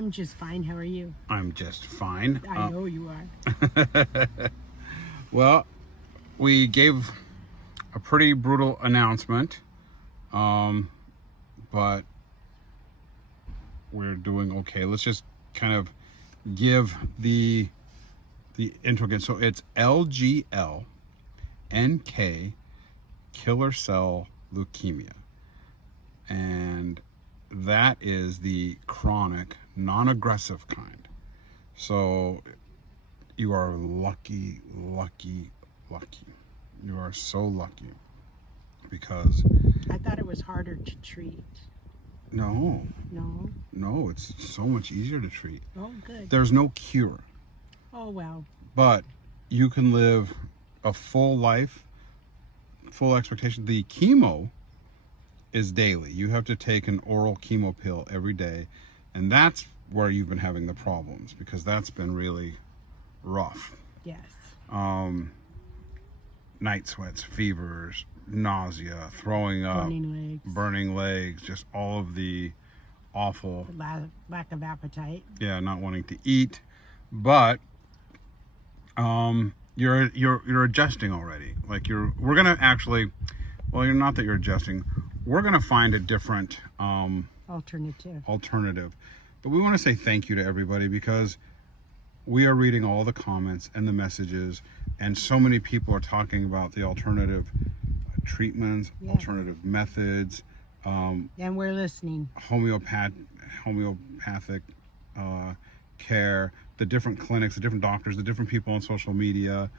I'm just fine. How are you? I'm just fine. I know you are. Well, we gave a pretty brutal announcement, but we're doing okay. Let's just kind of give the intro again. So it's LGL NK killer cell leukemia, and that is the chronic non-aggressive kind. So you are lucky. You are so lucky, because I thought it was harder to treat. no, it's so much easier to treat. Oh, good. There's no cure, Oh, well. but you can live a full life, full expectation. The chemo is daily. You have to take an oral chemo pill every day, and that's where you've been having the problems, because that's been really rough. Yes. Night sweats, fevers, nausea, throwing up, burning legs, just all of the awful lack of appetite. Yeah, not wanting to eat. But you're adjusting already. Like we're gonna actually, well, you're not that you're adjusting. We're gonna find a different alternative. But we want to say thank you to everybody, because we are reading all the comments and the messages, and so many people are talking about the alternative treatments, alternative methods, and we're listening. Homeopathic care, the different clinics, the different doctors, the different people on social media.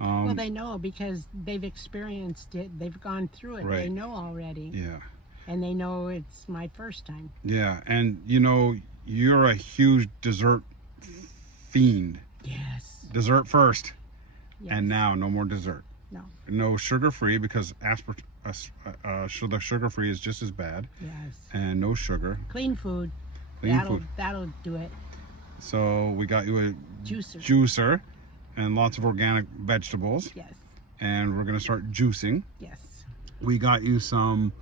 Well, they know, because they've experienced it. They've gone through it. Right. They know already. Yeah. And they know it's my first time. Yeah, and you're a huge dessert fiend. Yes. Dessert first. Yes. And now no more dessert. No sugar-free, because the sugar-free is just as bad. Yes. And no sugar. Clean food. That'll do it. So we got you a juicer and lots of organic vegetables. Yes. And we're going to start juicing. Yes. We got you some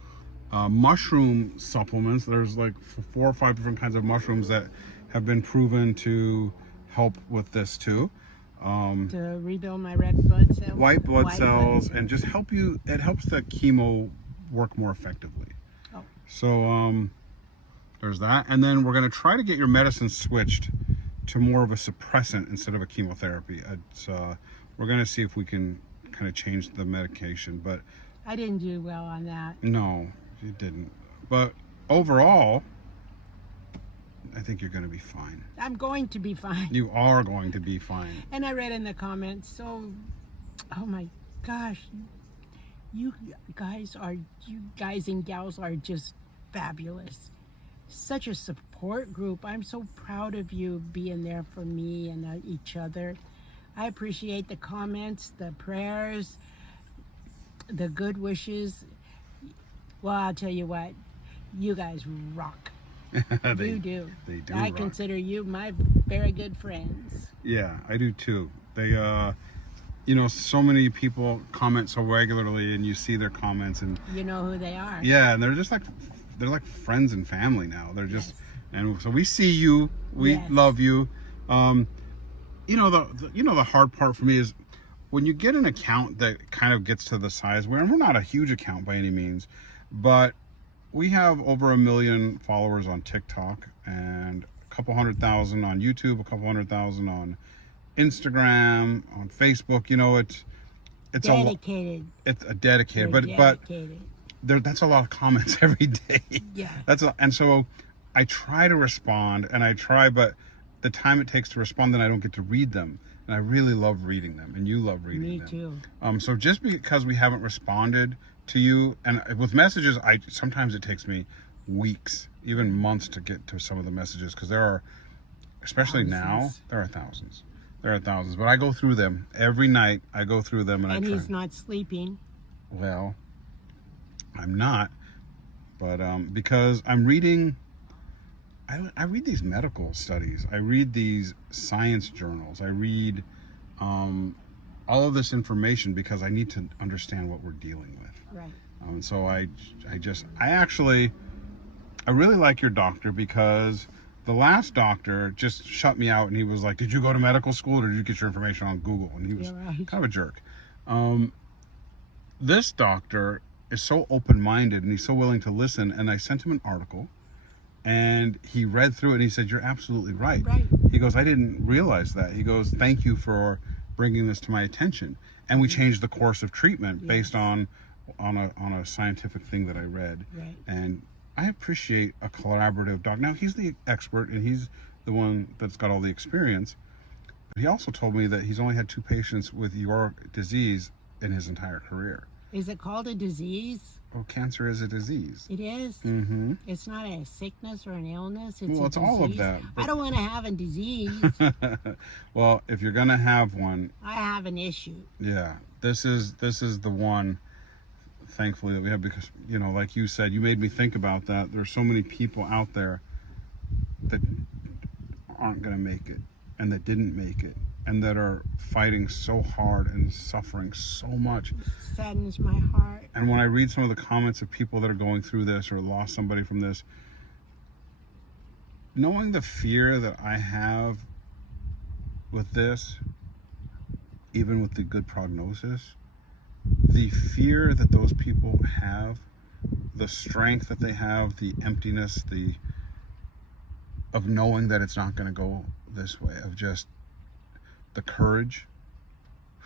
mushroom supplements. There's like 4 or 5 different kinds of mushrooms that have been proven to help with this too. To rebuild my red blood cells. White blood cells, and just help you. It helps the chemo work more effectively. Oh. So there's that. And then we're going to try to get your medicine switched to more of a suppressant instead of a chemotherapy. We're going to see if we can kind of change the medication. But I didn't do well on that. No, you didn't. But overall, I think you're going to be fine. I'm going to be fine. You are going to be fine. And I read in the comments, oh my gosh, you guys and gals are just fabulous. Such a support group. I'm so proud of you being there for me and each other. I appreciate the comments, the prayers, the good wishes. Well, I'll tell you what, you guys rock. You do. They do. I consider you my very good friends. Yeah, I do too. They, so many people comment so regularly, and you see their comments, and you know who they are. Yeah, and they're like friends and family now. They're just, and so we see you. We love you. The hard part for me is when you get an account that kind of gets to the size where, and we're not a huge account by any means, but we have over 1 million followers on TikTok, and a couple 100,000 on YouTube, a couple 100,000 on Instagram, on Facebook. It's dedicated. It's a dedicated, but that's a lot of comments every day. Yeah. And so I try to respond, but the time it takes to respond, then I don't get to read them. And I really love reading them, and you love reading them. Me too. So just because we haven't responded to you, and with messages, sometimes it takes me weeks, even months, to get to some of the messages, because there are, especially now, there are thousands. But I go through them every night. I go through them, and he's not sleeping. Well, I'm not, but because I'm reading. I read these medical studies. I read these science journals. I read all of this information because I need to understand what we're dealing with. Right. So I really like your doctor, because The last doctor just shut me out, and he was like, "Did you go to medical school, or did you get your information on Google?" And he was kind of a jerk. This doctor is so open-minded, and he's so willing to listen. And I sent him an article, and he read through it, and he said, "You're absolutely right." He goes, "I didn't realize that." He goes, "Thank you for bringing this to my attention." And we changed the course of treatment based on a scientific thing that I read. And I appreciate a collaborative doc. Now, he's the expert, and he's the one that's got all the experience. But he also told me that he's only had 2 patients with your disease in his entire career. Is it called a disease? Oh, cancer is a disease. It is? Mm-hmm. It's not a sickness or an illness. It's all of that. I don't want to have a disease. Well, if you're going to have one... I have an issue. Yeah. This is the one, thankfully, that we have, because, you know, like you said, you made me think about that. There's so many people out there that aren't going to make it, and that didn't make it, and that are fighting so hard and suffering so much. It saddens my heart. And when I read some of the comments of people that are going through this or lost somebody from this, knowing the fear that I have with this, even with the good prognosis, the fear that those people have, the strength that they have, the emptiness, of knowing that it's not going to go this way, of just the courage.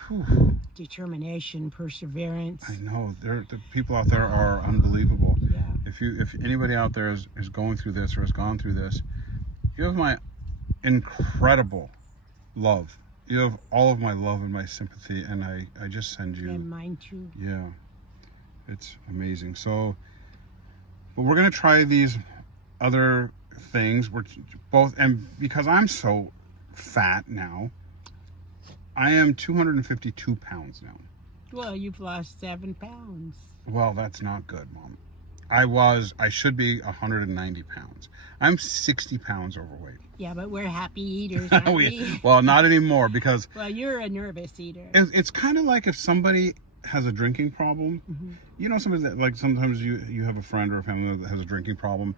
Whew. Determination, perseverance. I know the people out there are unbelievable. Yeah. If anybody out there is going through this or has gone through this, you have my incredible love. You have all of my love and my sympathy, and I just send you. And mine too. Yeah, it's amazing. So, but we're gonna try these other things. We're both, and because I'm so fat now, I am 252 pounds now. Well, you've lost 7 pounds. Well, that's not good, Mom. I should be 190 pounds. I'm 60 pounds overweight. Yeah, but we're happy eaters, aren't we? Well, not anymore, because... Well, you're a nervous eater. It's kind of like if somebody has a drinking problem. Mm-hmm. You know, somebody that, like, sometimes you have a friend or a family member that has a drinking problem.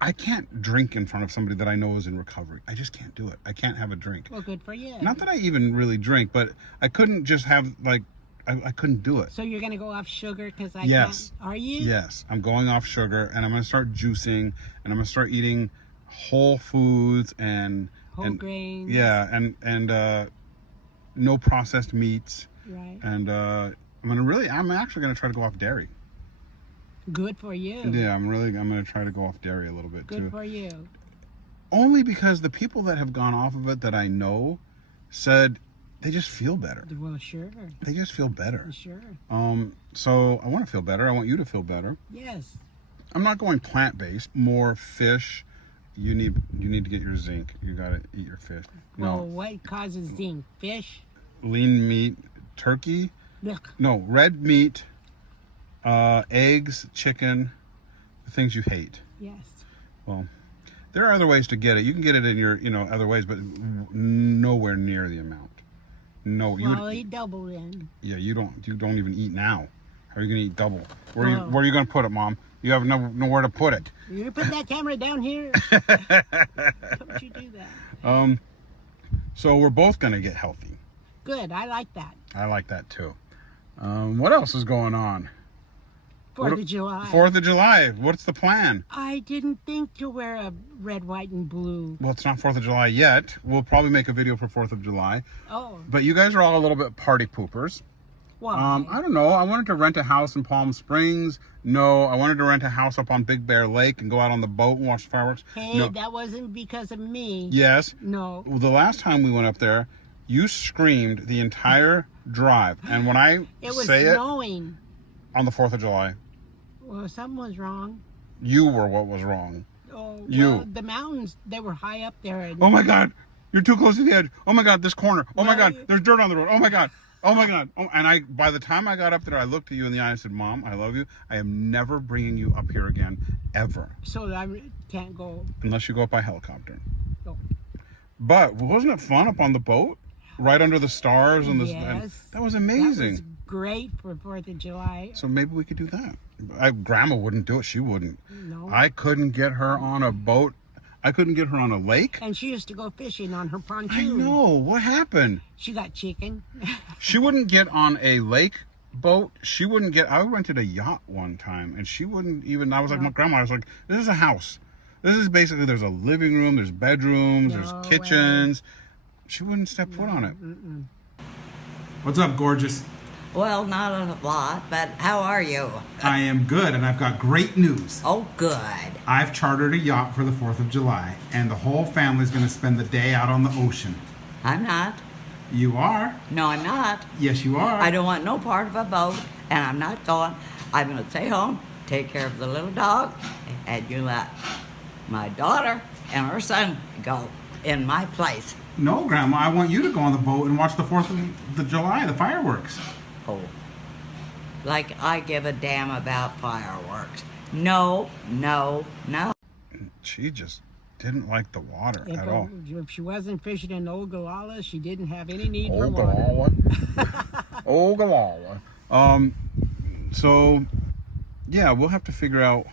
I can't drink in front of somebody that I know is in recovery. I just can't do it. I can't have a drink. Well, good for you. Not that I even really drink, but I couldn't just have, like... I couldn't do it. So you're going to go off sugar because I Yes. can't? Are you? Yes. I'm going off sugar, and I'm going to start juicing, and I'm going to start eating whole foods and... Whole grains. Yeah, and no processed meats. Right. And I'm actually going to try to go off dairy. Good for you. Yeah, I'm going to try to go off dairy a little bit too. Good for you. Only because the people that have gone off of it that I know said they just feel better. Well, sure. They just feel better. Sure. So I want to feel better. I want you to feel better. Yes. I'm not going plant-based. More fish. You need to get your zinc. You got to eat your fish. Well, what causes zinc? Fish? Lean meat, turkey. Look. No, red meat, eggs, chicken, the things you hate. Yes. Well, there are other ways to get it. You can get it in your, other ways, but nowhere near the amount. No, Well, eat double then. Yeah, you don't even eat now. How are you gonna eat double? Where are you gonna put it, Mom? You have nowhere to put it. You're gonna put that camera down here? Don't you do that. So we're both gonna get healthy. Good, I like that. I like that too. What else is going on? 4th of July. 4th of July. What's the plan? I didn't think to wear a red, white, and blue. Well, it's not 4th of July yet. We'll probably make a video for 4th of July. Oh. But you guys are all a little bit party poopers. Why? I don't know. I wanted to rent a house in Palm Springs. No. I wanted to rent a house up on Big Bear Lake and go out on the boat and watch fireworks. Hey, no. That wasn't because of me. Yes. No. Well, the last time we went up there, you screamed the entire drive. And when I it was say snowing. On the 4th of July. Well, something was wrong. You were what was wrong. Oh, you. Well, the mountains, they were high up there. And oh my God, you're too close to the edge. Oh my God, this corner. Oh my God, there's dirt on the road. Oh my God. Oh my God. Oh, and by the time I got up there, I looked at you in the eye and said, Mom, I love you. I am never bringing you up here again, ever. So I can't go. Unless you go up by helicopter. Oh. But wasn't it fun up on the boat? Right under the stars and Yes. that was amazing. That was great for 4th of July. So maybe we could do that. Grandma wouldn't do it. She wouldn't. No. I couldn't get her on a boat I couldn't get her on a lake. And she used to go fishing on her pontoon. I know. What happened? She got chicken. She wouldn't get on a lake boat. She wouldn't get. I rented a yacht one time, and she wouldn't even. I was like, my grandma. I was like, this is a house. This is basically. There's a living room. There's bedrooms. No there's kitchens. She wouldn't step foot on it. What's up, gorgeous? Well, not a lot, but how are you? I am good, and I've got great news. Oh, good. I've chartered a yacht for the 4th of July, and the whole family's going to spend the day out on the ocean. I'm not. You are? No, I'm not. Yes, you are. I don't want no part of a boat, and I'm not going. I'm going to stay home, take care of the little dog, and you let my daughter and her son go in my place. No, Grandma, I want you to go on the boat and watch the 4th of July, the fireworks. Oh, like I give a damn about fireworks. No, no, no. She just didn't like the water If, at all. if she wasn't fishing in Ogallala, she didn't have any need for water. Ogallala. So, yeah, we'll have to figure out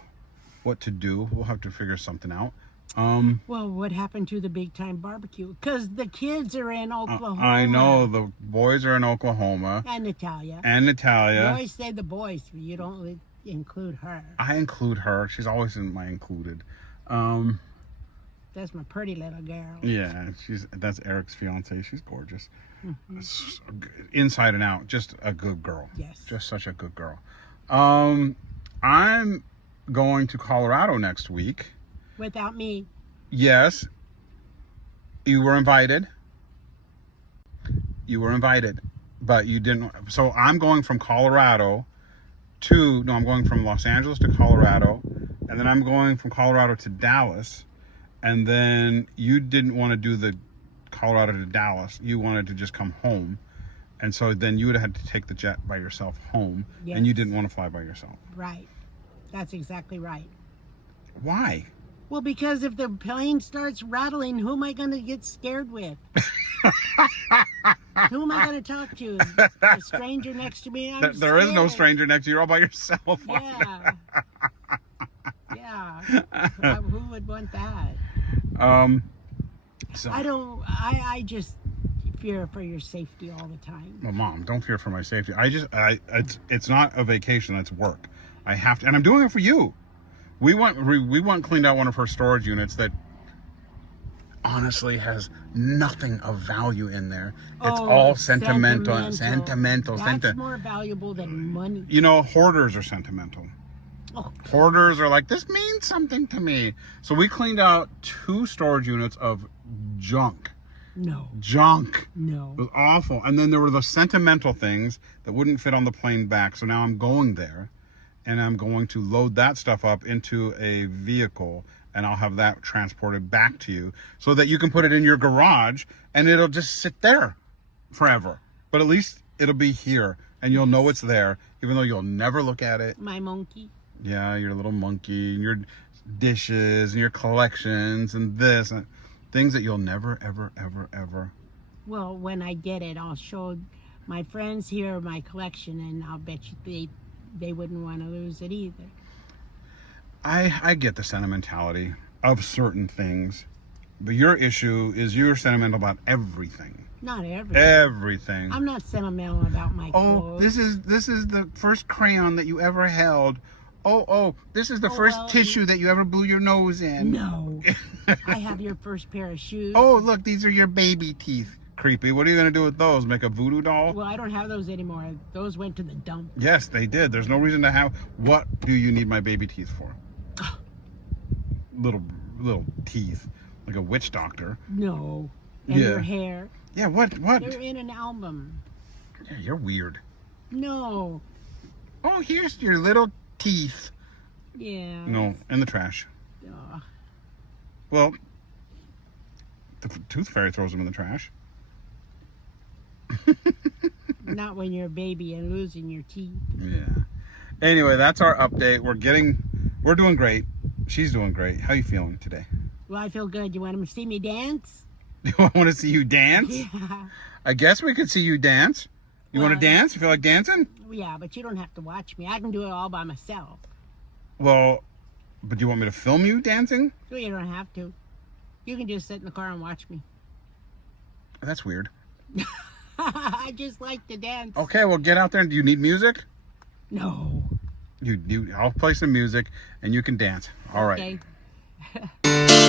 what to do. We'll have to figure something out. Well, what happened to the big time barbecue? Because the kids are in Oklahoma. I know the boys are in Oklahoma. And Natalia. And You Natalia. always say the boys, but you don't include her. I include her. She's always in my included. That's my pretty little girl. Yeah, that's Eric's fiance. She's gorgeous. Inside and out, just a good girl. Yes. Just such a good girl. I'm going to Colorado next week. Without me. Yes. You were invited. You were invited, but you didn't. So I'm going from Colorado I'm going from Los Angeles to Colorado, and then I'm going from Colorado to Dallas, and then you didn't want to do the Colorado to Dallas. You wanted to just come home, and so then you would have had to take the jet by yourself home, Yes. and you didn't want to fly by yourself. Right. That's exactly right. Why? Well, because if the plane starts rattling, who am I going to get scared with? Who am I going to talk to? A stranger next to me? There is no scared. stranger next to you. You're all by yourself. Yeah. Yeah. Who would want that? So, I just fear for your safety all the time. well, Mom, don't fear for my safety. It's not a vacation. It's work. I have to, and I'm doing it for you. We want cleaned out one of her storage units that honestly has nothing of value in there. It's all sentimental. That's more valuable than money. You know, hoarders are sentimental. Oh, Hoarders are like, this means something to me. So we cleaned out 2 storage units of junk. no. Junk. No. It was awful. And then there were the sentimental things that wouldn't fit on the plane back. So now I'm going there, and I'm going to load that stuff up into a vehicle, and I'll have that transported back to you so that you can put it in your garage, and it'll just sit there forever. But at least it'll be here, and you'll know it's there, even though you'll never look at it. My monkey. Yeah, your little monkey, and your dishes, and your collections, and this, and things that you'll never, ever, ever, ever. Well, when I get it, I'll show my friends here my collection, and I'll bet you they wouldn't want to lose it either. I get the sentimentality of certain things, but your issue is you're sentimental about everything. Not everything. Everything. I'm not sentimental about my Oh, clothes. this is the first crayon that you ever held. Oh, this is the first well, tissue that you ever blew your nose in. No. I have your first pair of shoes. Oh, look, these are your baby teeth. Creepy. What are you going to do with those? Make a voodoo doll? Well, I don't have those anymore. Those went to the dump. Yes, they did. There's no reason to have. What do you need my baby teeth for? little teeth, like a witch doctor. No. And Yeah. your hair. Yeah, what? They're in an album. Yeah, you're weird. No. Oh, here's your little teeth. Yeah. No, in the trash. Ugh. Well, the tooth fairy throws them in the trash. Not when you're a baby and losing your teeth. Yeah. Anyway, that's our update. We're doing great. She's doing great. How you feeling today? Well, I feel good. You want to see me dance? Do you want to see you dance? Yeah. I guess we could see you dance. You want to Well, dance? You feel like dancing? Yeah, but you don't have to watch me. I can do it all by myself. Well, but do you want me to film you dancing? So you don't have to. You can just sit in the car and watch me. That's weird. I just like to dance. Okay, well, get out there. Do you need music? No. I'll play some music and you can dance. All right. Okay.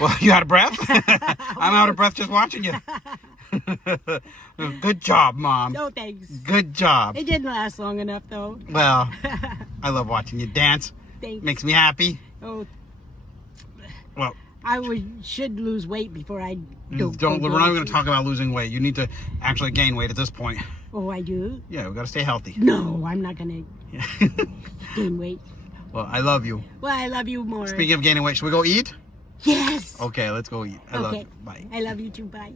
Well, you out of breath? I'm out of breath just watching you. Good job, Mom. No thanks. Good job. It didn't last long enough though. Well, I love watching you dance. Thanks. Makes me happy. Oh, Well, should lose weight before I go. we're not even going to talk about losing weight. You need to actually gain weight at this point. Oh, I do? Yeah, we got to stay healthy. No, I'm not gonna gain weight. Well, I love you. Well, I love you more. Speaking of gaining weight, should we go eat? Yes. Okay, let's go eat. I love you. Bye. I love you too. Bye.